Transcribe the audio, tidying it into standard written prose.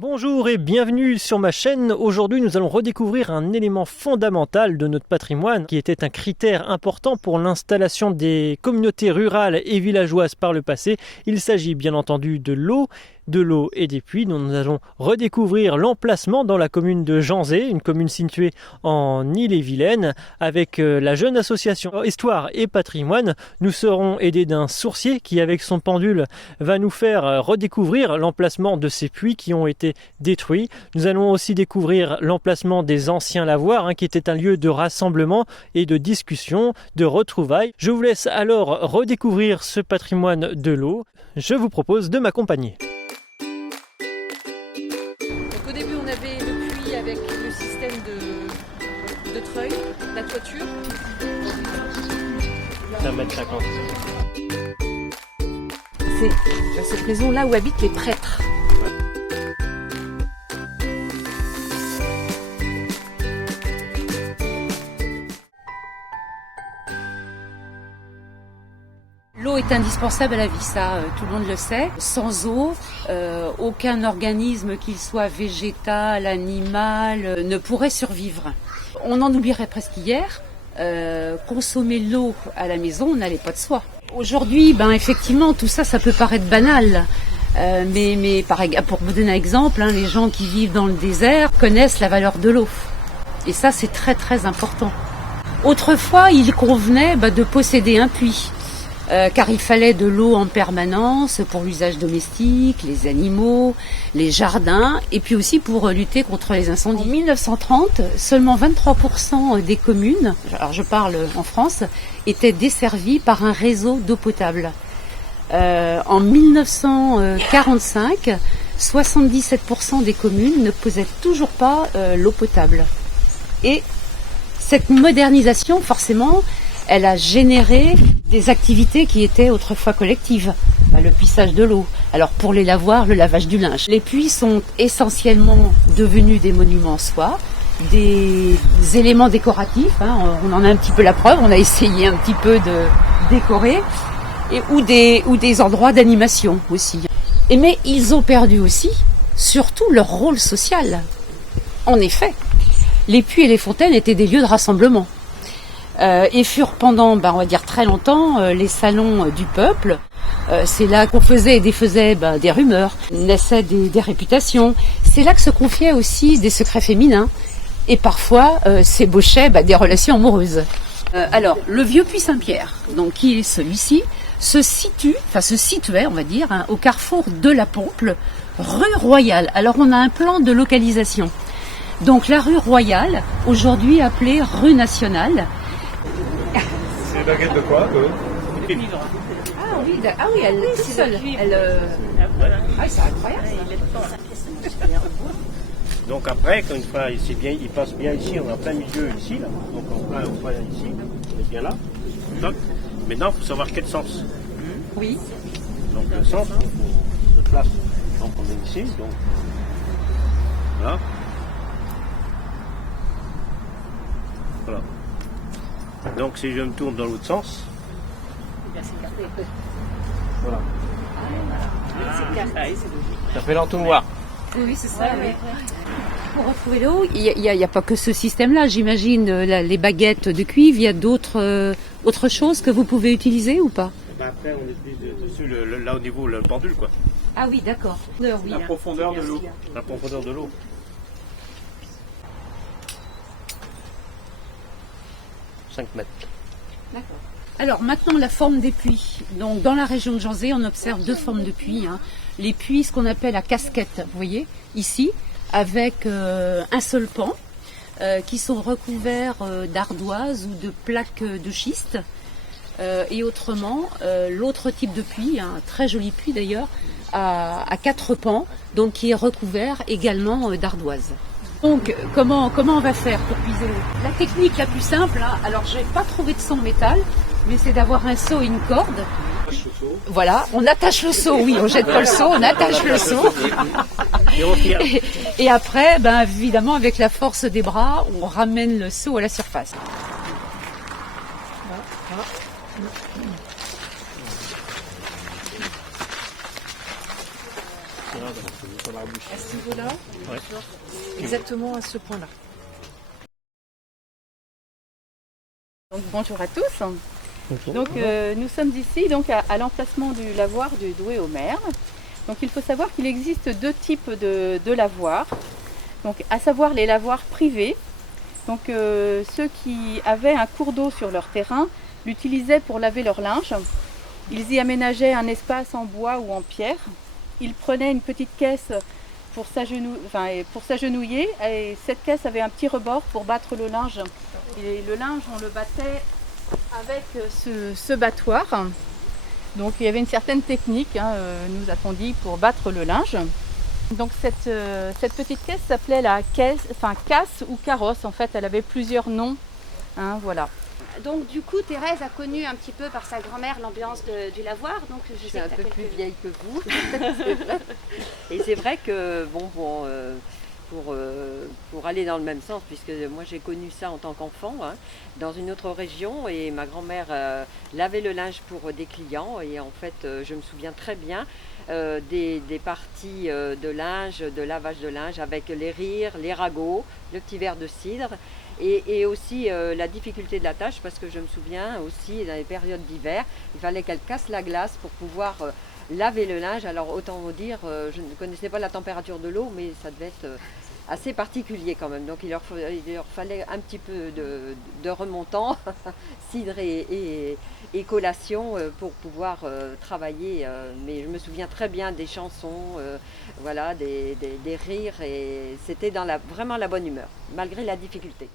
Bonjour et bienvenue sur ma chaîne. Aujourd'hui, nous allons redécouvrir un élément fondamental de notre patrimoine qui était un critère important pour l'installation des communautés rurales et villageoises par le passé. Il s'agit bien entendu de l'eau et des puits, dont nous allons redécouvrir l'emplacement dans la commune de Janzé, une commune située en Ille-et-Vilaine. Avec la jeune association Histoire et Patrimoine, nous serons aidés d'un sourcier qui, avec son pendule, va nous faire redécouvrir l'emplacement de ces puits qui ont été détruits. Nous allons aussi découvrir l'emplacement des anciens lavoirs, qui était un lieu de rassemblement et de discussion, de retrouvailles. Je vous laisse alors redécouvrir ce patrimoine de l'eau. Je vous propose de m'accompagner. Au début, on avait le puits avec le système de treuil, la toiture. 1,50 m. C'est cette maison là où habitent les prêtres. L'eau est indispensable à la vie, ça tout le monde le sait. Sans eau, aucun organisme, qu'il soit végétal, animal, ne pourrait survivre. On en oublierait presque hier, consommer l'eau à la maison n'allait pas de soi. Aujourd'hui, effectivement, tout ça, ça peut paraître banal. Mais pour vous donner un exemple, les gens qui vivent dans le désert connaissent la valeur de l'eau. Et ça, c'est très très important. Autrefois, il convenait de posséder un puits. Car il fallait de l'eau en permanence pour l'usage domestique, les animaux, les jardins, et puis aussi pour lutter contre les incendies. En 1930, seulement 23% des communes, alors je parle en France, étaient desservies par un réseau d'eau potable. En 1945, 77% des communes ne possèdent toujours pas l'eau potable. Et cette modernisation, forcément, elle a généré des activités qui étaient autrefois collectives. Le puissage de l'eau. Alors pour les lavoirs, le lavage du linge. Les puits sont essentiellement devenus des monuments en soi, des éléments décoratifs. On en a un petit peu la preuve. On a essayé un petit peu de décorer. Ou des endroits d'animation aussi. Mais ils ont perdu aussi, surtout leur rôle social. En effet, les puits et les fontaines étaient des lieux de rassemblement. Et furent pendant, on va dire très longtemps, les salons du peuple. C'est là qu'on faisait et défaisait des rumeurs, naissaient des réputations. C'est là que se confiaient aussi des secrets féminins. Et parfois, s'ébauchaient des relations amoureuses. Alors, le vieux puits Saint-Pierre, donc qui est celui-ci, se situait, on va dire, au carrefour de la Pomple, rue Royale. Alors, on a un plan de localisation. Donc, la rue Royale, aujourd'hui appelée rue Nationale. C'est des baguettes de quoi Elle est toute seule. C'est incroyable. Donc après, quand il passe bien ici, on est en plein milieu ici, là. Donc on plein ici, on est bien là. Donc, maintenant, il faut savoir quel sens. Oui. Donc le sens, il faut se place. Donc on est ici, donc voilà. Voilà. Donc si je me tourne dans l'autre sens, voilà. Ça fait l'entonnoir. Oui, c'est ça. Oui. Pour retrouver l'eau, il n'y a pas que ce système-là. J'imagine les baguettes de cuivre. Il y a d'autres choses que vous pouvez utiliser ou pas? Après, on utilise dessus là au niveau le pendule, quoi. Ah oui, d'accord. La profondeur de l'eau. La profondeur de l'eau. 5 mètres. D'accord. Alors maintenant la forme des puits. Donc dans la région de Janzé, on observe deux formes de puits. Les puits, ce qu'on appelle à casquette, vous voyez, ici, avec un seul pan, qui sont recouverts d'ardoises ou de plaques de schiste. Et autrement, l'autre type de puits, un très joli puits d'ailleurs, à 4 pans, donc qui est recouvert également d'ardoises. Donc, comment on va faire pour puiser l'eau? La technique la plus simple, alors je n'ai pas trouvé de seau en métal, mais c'est d'avoir un seau et une corde. Voilà, on attache le seau, oui, on jette pas le seau, on attache le seau. Et après, évidemment, avec la force des bras, on ramène le seau à la surface. aujourd'hui. À ce niveau-là, Ouais. exactement à ce point-là. Donc, bonjour à tous. Bonjour. Donc, nous sommes ici donc, à l'emplacement du lavoir du Douai-aux-Merles. Donc il faut savoir qu'il existe deux types de lavoirs. Donc, à savoir les lavoirs privés. Donc ceux qui avaient un cours d'eau sur leur terrain l'utilisaient pour laver leur linge. Ils y aménageaient un espace en bois ou en pierre. Ils prenaient une petite caisse pour s'agenouiller et cette caisse avait un petit rebord pour battre le linge. Et le linge, on le battait avec ce battoir. Donc il y avait une certaine technique, nous a-t-on dit, pour battre le linge. Donc cette petite caisse s'appelait la caisse ou carrosse. En fait, elle avait plusieurs noms. Voilà. Donc du coup, Thérèse a connu un petit peu par sa grand-mère l'ambiance du lavoir. Donc je sais un que peu t'as plus quelques- vieille que vous. C'est vrai. Et c'est vrai que pour aller dans le même sens, puisque moi j'ai connu ça en tant qu'enfant, dans une autre région, et ma grand-mère lavait le linge pour des clients, et en fait je me souviens très bien des parties de linge, de lavage de linge, avec les rires, les ragots, le petit verre de cidre, et aussi la difficulté de la tâche, parce que je me souviens aussi dans les périodes d'hiver, il fallait qu'elle casse la glace pour pouvoir laver le linge. Alors autant vous dire, je ne connaissais pas la température de l'eau, mais ça devait être assez particulier quand même. Donc il leur fallait un petit peu de remontant, cidre et collation pour pouvoir travailler. Mais je me souviens très bien des chansons, voilà, des rires, et c'était dans vraiment la bonne humeur, malgré la difficulté.